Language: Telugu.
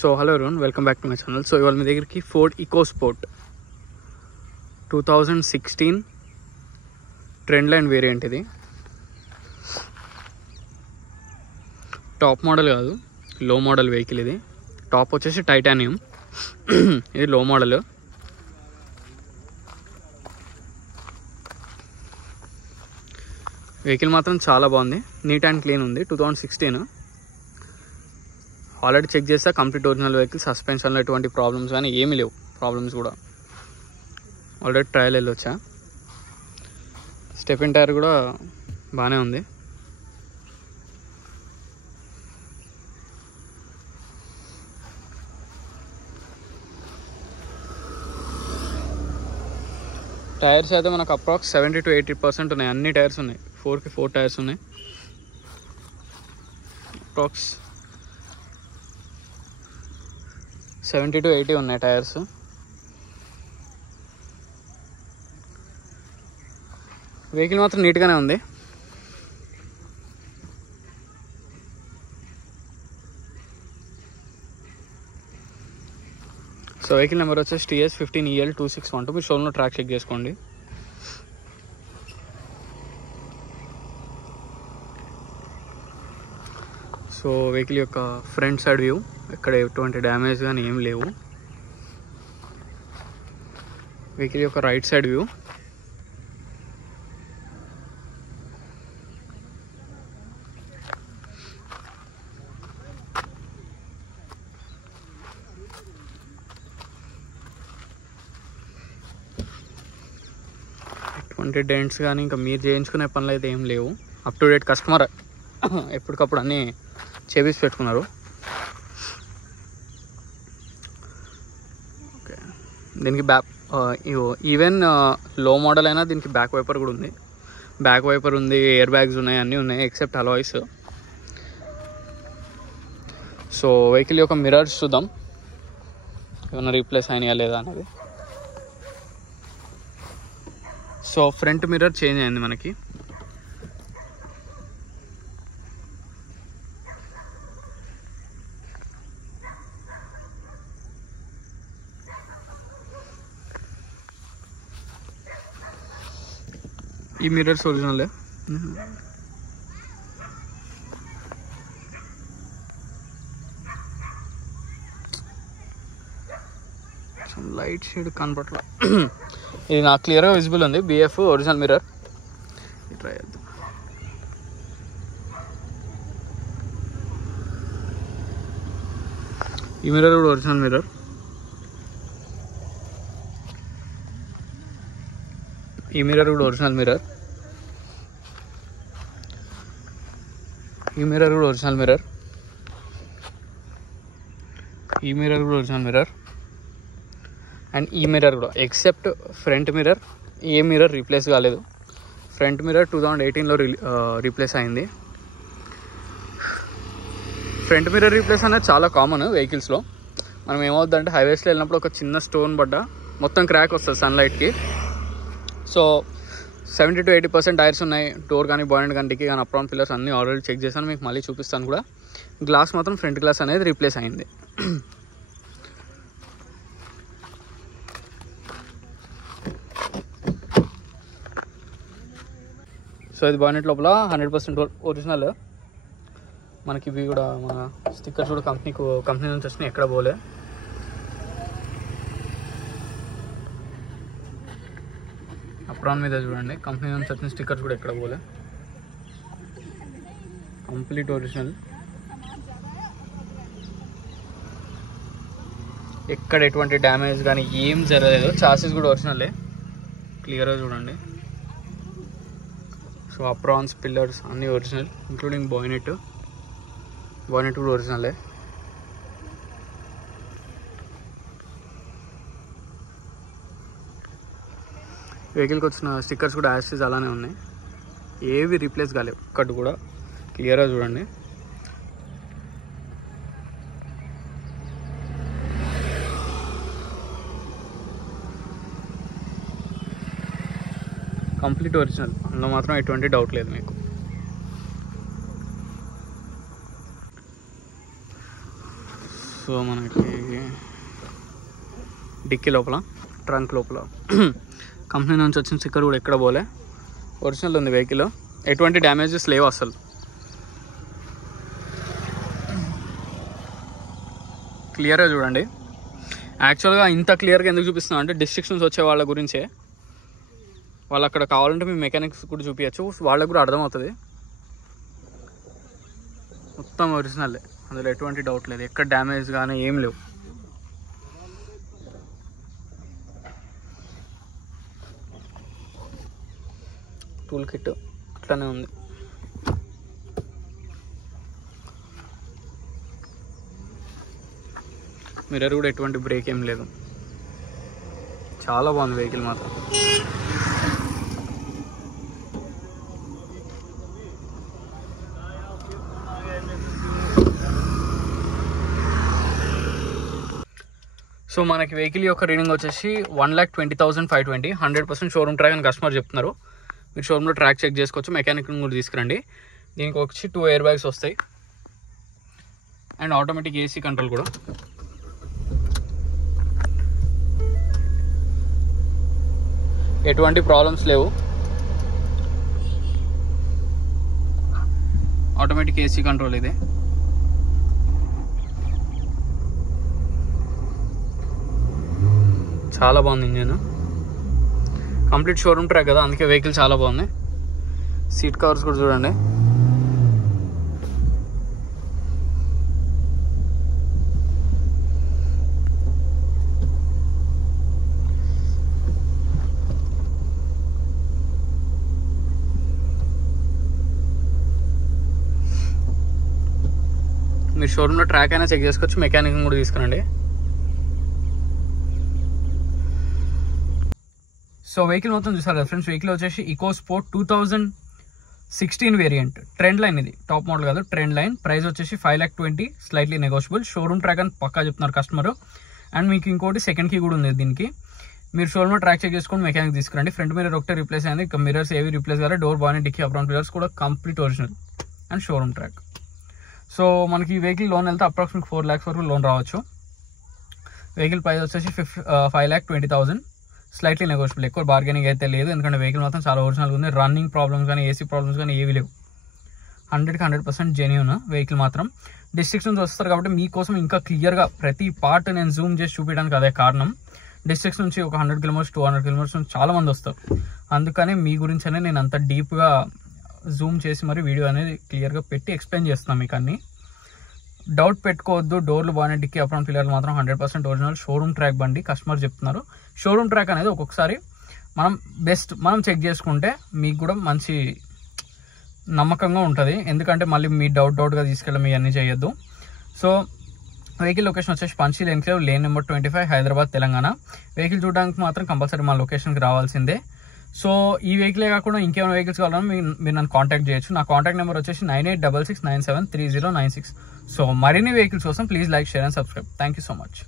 So hello everyone, welcome back to my channel. So ఇవాళ మీ దగ్గరికి Ford EcoSport 2016 trend line variant. ఇది టాప్ మోడల్ కాదు, లో మోడల్ వెహికల్. ఇది టాప్ వచ్చేసి టైటానియం, ఇది లో మోడల్. వెహికల్ మాత్రం చాలా బాగుంది, నీట్ అండ్ క్లీన్ ఉంది. 2016 ఆల్రెడీ చెక్ చేస్తే కంప్లీట్ ఒరిజినల్ వెహికల్. సస్పెన్షన్లో ఎటువంటి ప్రాబ్లమ్స్ కానీ ఏమీ లేవు. ప్రాబ్లమ్స్ కూడా ఆల్రెడీ ట్రయల్ వెళ్ళొచ్చా. స్టెపిన్ టైర్ కూడా బాగానే ఉంది. టైర్స్ అయితే మనకు అప్రాక్స్ 70 to 80% ఉన్నాయి. అన్ని టైర్స్ ఉన్నాయి, 4కి 4 టైర్స్ ఉన్నాయి. అప్రాక్స్ 70 to 80 ఉన్నాయి టైర్స్. వెహికల్ మాత్రం నీట్గానే ఉంది. సో వెహికల్ నెంబర్ వచ్చేసి TS15EL2612. మీరు షోరూంలో ట్రాక్ చెక్ చేసుకోండి. సో వెహికల్ యొక్క ఫ్రంట్ సైడ్ వ్యూ, ఇక్కడ ఎటువంటి డ్యామేజ్ కానీ ఏం లేవు. వెహికల్ యొక్క రైట్ సైడ్ వ్యూ, ఎటువంటి డెంట్స్ కానీ ఇంకా మీరు చేయించుకునే పనులు అయితే ఏం లేవు. అప్ టు డేట్ కస్టమర్ ఎప్పటికప్పుడు అన్నీ చేపించి పెట్టుకున్నారు. ఓకే, దీనికి ఈవెన్ లో మోడల్ అయినా దీనికి బ్యాక్ వైపర్ కూడా ఉంది. బ్యాక్ వైపర్ ఉంది, ఎయిర్ బ్యాగ్స్ ఉన్నాయి, అన్నీ ఉన్నాయి ఎక్సెప్ట్ అలాయ్స్. సో వెహికల్ యొక్క మిర్రర్స్ చూద్దాం, ఏమైనా రీప్లేస్ అయినాయా లేదా అనేది. సో ఫ్రంట్ మిర్రర్ చేంజ్ అయింది మనకి. ఈ మిర్రర్స్ ఒరిజినల్. లైట్ షేడ్ కనపట్ల. ఇది నాకు క్లియర్గా విజిబుల్ ఉంది. BF original mirror. ట్రై చేద్దాం. ఈ మిర్రర్ కూడా ఒరిజినల్ మిర్రర్. ఈ మిర్రర్ కూడా ఒరిజినల్ మిర్రర్. ఈ మిర్రర్ కూడా ఒరిజినల్ మిర్రర్. ఈ మిర్రర్ కూడా ఒరిజినల్ మిర్రర్. అండ్ ఈ మిర్రర్ కూడా except front mirror, a mirror replace కాలేదు. ఫ్రంట్ మిర్రర్ 2018లో రీప్లేస్ అయింది. ఫ్రంట్ మిర్రర్ రీప్లేస్ అనేది చాలా కామన్ వెహికల్స్లో. మనం ఏమవుతుందంటే హైవేస్లో వెళ్ళినప్పుడు ఒక చిన్న స్టోన్ పడ్డా మొత్తం క్రాక్ వస్తుంది సన్లైట్కి. సో 70 to 80% టైర్స్ ఉన్నాయి. డోర్ కానీ, బానెట్ కానీ, డిక్కీ కానీ, అప్రాన్ పిల్లర్స్ అన్నీ ఆల్రెడీ చెక్ చేశాను, మీకు మళ్ళీ చూపిస్తాను కూడా. గ్లాస్ మాత్రం ఫ్రంట్ గ్లాస్ అనేది రీప్లేస్ అయింది. సో ఇది బానెట్ లోపల 100% ఒరిజినల్. మనకి ఇవి కూడా మన స్టిక్కర్స్ కూడా కంపెనీ నుంచి వచ్చినాయి, ఎక్కడ పోలే. అప్రాన్ మీద చూడండి, కంపెనీ నుంచి వచ్చిన స్టిక్కర్స్ కూడా ఎక్కడ పోలే, కంప్లీట్ ఒరిజినల్. ఎక్కడ ఎటువంటి డ్యామేజ్ కానీ ఏం జరగలేదు. చాసిస్ కూడా ఒరిజినలే, క్లియర్గా చూడండి. సో అప్రాన్స్, పిల్లర్స్ అన్నీ ఒరిజినల్, ఇంక్లూడింగ్ బానెట్ కూడా ఒరిజినలే. వెహికల్కి వచ్చిన స్టిక్కర్స్ కూడా యాస్టీస్ అలానే ఉన్నాయి, ఏవి రీప్లేస్ కాలేవు. ఒక్కటి కూడా క్లియర్గా చూడండి. కంప్లీట్ ఒరిజినల్, అందులో మాత్రం ఎటువంటి డౌట్ లేదు మీకు. సో సో మనకి డిక్కీ లోపల, ట్రంక్ లోపల కంపెనీ నుంచి వచ్చిన స్టిక్కర్ కూడా ఎక్కడ పోలే, ఒరిజినల్ ఉంది వెహికల్, ఎటువంటి డ్యామేజెస్ లేవు అసలు. క్లియర్గా చూడండి. యాక్చువల్గా ఇంత క్లియర్గా ఎందుకు చూపిస్తున్నాం అంటే డిస్ట్రిక్షన్స్ వచ్చే వాళ్ళ గురించే. వాళ్ళు అక్కడ కావాలంటే మేము మెకానిక్స్ కూడా చూపించచ్చు, వాళ్ళకు కూడా అర్థమవుతుంది. మొత్తం ఒరిజినల్లే, అందులో ఎటువంటి డౌట్ లేదు, ఎక్కడ డ్యామేజ్ కానీ ఏం లేవు. టూల్ కిట్ అట్లానే ఉంది. మిర్రర్ కూడా ఎటువంటి బ్రేక్ ఏం లేదు, చాలా బాగుంది వెహికల్ మాత్రం. సో మనకి వెహికల్ యొక్క రీడింగ్ వచ్చేసి 1,20,520, 100% షోరూమ్ ట్రాక్ అని కస్టమర్ చెప్తున్నారు. మీరు షోరూమ్లో ట్రాక్ చెక్ చేసుకోవచ్చు, మెకానిక్ కూడా తీసుకురండి. దీనికి వచ్చి 2 ఎయిర్ బ్యాగ్స్ వస్తాయి అండ్ ఆటోమేటిక్ ఏసీ కంట్రోల్ కూడా. ఎటువంటి ప్రాబ్లమ్స్ లేవు. ఆటోమేటిక్ ఏసీ కంట్రోల్ ఇది. చాలా బాగుంది ఇంజన్, కంప్లీట్ షోరూమ్ ట్రాక్ కదా, అందుకే వెహికల్ చాలా బాగుంది. సీట్ కవర్స్ కూడా చూడండి. మీరు షోరూమ్లో ట్రాక్ అయినా చెక్ చేసుకోవచ్చు, మెకానిక్ కూడా తీసుకురండి. సో వెహికల్ మొత్తం చూసారు కదా ఫ్రెండ్స్. వెహికల్ వచ్చేసి EcoSport 2016 variant, trend line. ఇది టాప్ మోడల్ కాదు, ట్రెండ్ లైన్. ప్రైస్ వచ్చేసి 5,20,000, స్లైట్లీ నెగోషియబుల్. షోరూమ్ ట్రాక్ అని పక్కా చెప్తున్నారు కస్టమర్. అండ్ మీకు ఇంకోటి సెకండ్ కీ కూడా ఉంది దీనికి. మీరు షోరూమ్లో ట్రాక్ చెక్ చేసుకొని మెకానిక్ తీసుకురండి. ఫ్రంట్ మిర్రర్ ఒకటే రీప్లేస్ అయింది, ఇక మిర్రర్స్ ఏవి రీప్లేస్ కావాలి. డోర్ బాగానే, డిక్కీ అప్రాన్ పిల్లర్స్ కూడా complete original and showroom track. So మనకి ఈ వెహికల్ లోన్ వెళ్తే అప్రాక్సిమేట్ 4 lakhs వరకు లోన్ రావచ్చు. వెహికల్ ప్రైస్ వచ్చేసి 5,20,000, స్లైట్లీ నెగోషియబుల్. ఎక్కువ బార్గెనింగ్ అయితే లేదు, ఎందుకంటే వెహికల్ మాత్రం చాలా ఒరిజినల్గా ఉంది. రన్నింగ్ ప్రాబ్లమ్స్ కానీ ఏసీ ప్రాబ్లమ్స్ కానీ ఏవి లేవు. 100కి 100% జెన్యూన్ వెహికల్ మాత్రం. డిస్ట్రిక్ట్స్ నుంచి వస్తారు కాబట్టి మీకోసం ఇంకా క్లియర్గా ప్రతి పార్ట్ నేను జూమ్ చేసి చూపించడానికి అదే కారణం. డిస్ట్రిక్ట్స్ నుంచి ఒక 100 kilometers 200 kilometers నుంచి చాలా మంది వస్తారు. అందుకనే మీ గురించి నేను అంత డీప్గా జూమ్ చేసి మరి వీడియో అనేది క్లియర్గా పెట్టి ఎక్స్ప్లెయిన్ చేస్తున్నాను మీకు అన్ని. డౌట్ పెట్టుకోవద్దు. డోర్లు బాగానే, డిక్కీ అప్రాన్ పిల్లర్లు మాత్రం 100% ఒరిజినల్ షోరూమ్ ట్రాక్ బండి కస్టమర్ చెప్తున్నారు. షోరూమ్ ట్రాక్ అనేది ఒక్కొక్కసారి మనం చెక్ చేసుకుంటే మీకు కూడా మంచి నమ్మకంగా ఉంటుంది. ఎందుకంటే మళ్ళీ మీ డౌట్గా తీసుకెళ్ళి మీ అన్నీ చేయొద్దు. సో వెహికల్ లొకేషన్ వచ్చేసి Panchsheel enclave, lane number 25, Hyderabad, Telangana. Vehicle చూడడానికి మాత్రం కంపల్సరీ మా లొకేషన్కి రావాల్సిందే. సో ఈ వెహికలే కాకుండా ఇంకేమైనా వెహికల్స్ కావాలన్నా మీరు నన్ను కాంటాక్ట్ చేయొచ్చు. నా కాంటాక్ట్ నెంబర్ వచ్చేసి 9866973096. సో మరిన్ని వెహికల్స్ కోసం please like, share and subscribe. Thank you so much.